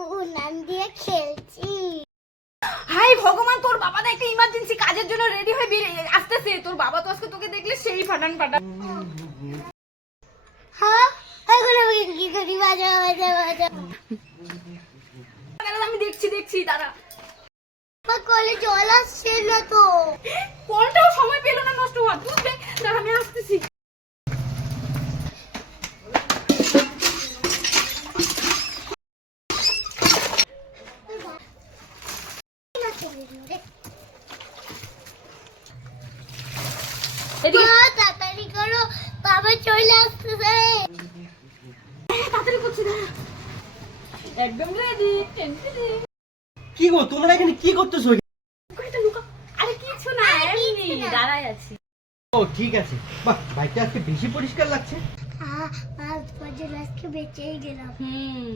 উনান দিয়ে খেলছি। হাই ভগবান তোর বাবা না একটা ইমার্জেন্সি কাজের জন্য রেডি হয়ে বেরিয়ে আসতেছে। তোর বাবা তো আজকে তোকে দেখলে সেই ফাটান ফাটান। হ্যাঁ কি করি? বাজা বাজা বাজা। আমি দেখছি দেখছি দাঁড়া। কলে জল তাড়াতাড়ি করো বাবা চলে আসতেছে তাড়াতাড়ি করছি একদম রেডি কি গো তোমরা এখানে কি করতেছো? আরে কিছু না এমনি কিছু আছি ও ঠিক আছে। বাহ বাইকটা আজকে বেশি পরিষ্কার লাগছে। আজ পর্যন্ত আজকে বেঁচেই গেলাম। হুম।